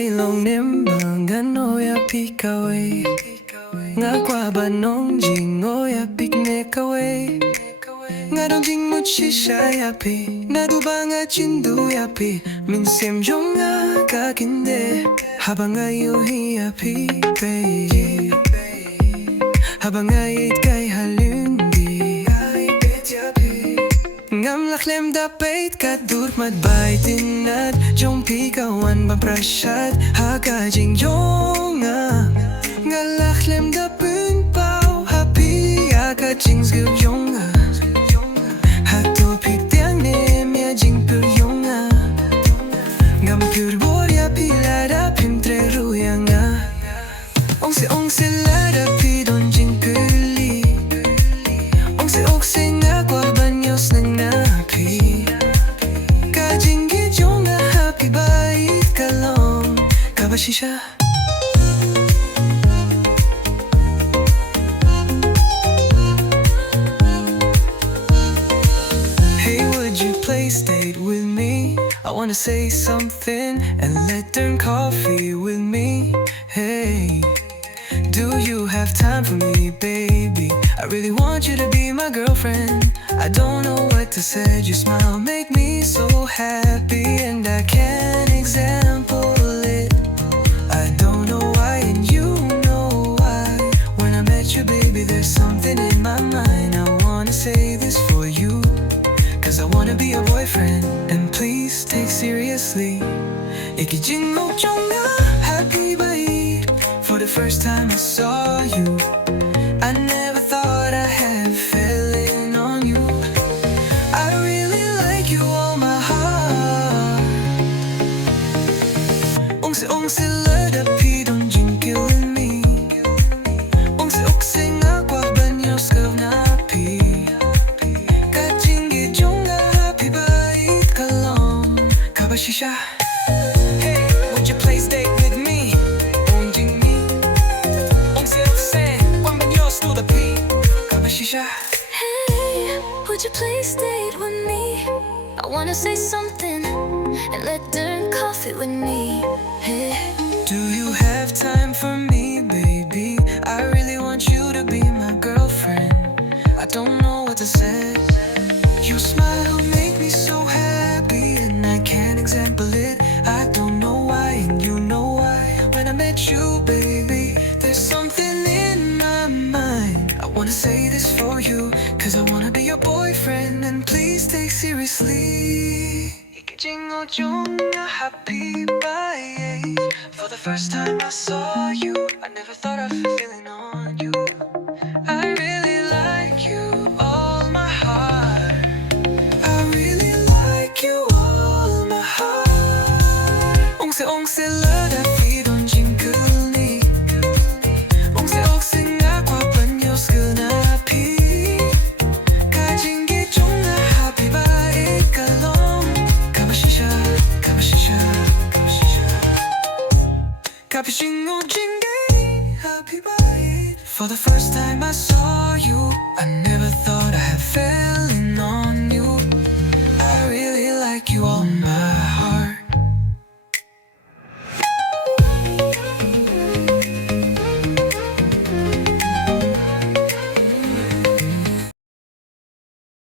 say long nim bang no ya pick away. Nga kwa ba nong jing o ya picnic away. Nga dong jing mo shisha ya pi. Na du ba nga chindu ya pi. Min sim jong nga kakinde. Habang ngayon ya pi babe. Habang ngayon kay halundi. Ngam laklem dapit kadut madbaitin at jong pikawan baprashat hakajing jong nga laklem dapun pao happy akajing zgub jong hato pitiang nem ya jing pur jong ngam pur bor ya pilada pim tre ruyang ong se lada pidon jing puli ong se nga kwarbanyos nang napi kajing gijong nga happy bait kalong kabashisha. Please stay with me. I wanna say something and let turn coffee with me. Hey, do you have time for me, baby? I really want you to be my girlfriend. I don't know what to say, your smile make me so happy, and I can't example it. I don't know why and you know why. When I met you, baby, there's something in my mind. I wanna say this for you, 'cause I wanna be your boyfriend, and please take seriously. Ikijing mo jong happy bait. For the first time I saw you, I never thought I had a feeling on you. I really like you all my heart. Ong se lada pidon jing killing me. Ong se nga kwa banyos kav na pi. Shisha. Hey, would you please stay with me? Ong jing mi, ong se, wan ban yo stu the pi. Kaba shisha. Hey, would you please stay with me? I wanna say something and let turn coffee with me. Hey, do you have time for me, baby? I really want you to be my girlfriend. I don't know what to say. Your smile make me so happy, and I can't example it. I don't know why, and you know why. When I met you, baby, there's something in my mind. I wanna say this for you, 'cause I wanna be your boyfriend, and please take seriously. Ikijing o jong happy bait. For the first time I saw you, I never thought I'd feel feeling on you. I really like you all my heart. I really like you all my heart. Ong se lada pidon jing kulni. Ong se nga kwa banyos na pi. Kajing gijong na happy bait kalong. Kabashisha, kabashisha, kabashisha. Kabishing o jing happy bait. For the first time I saw you, I never thought I had felt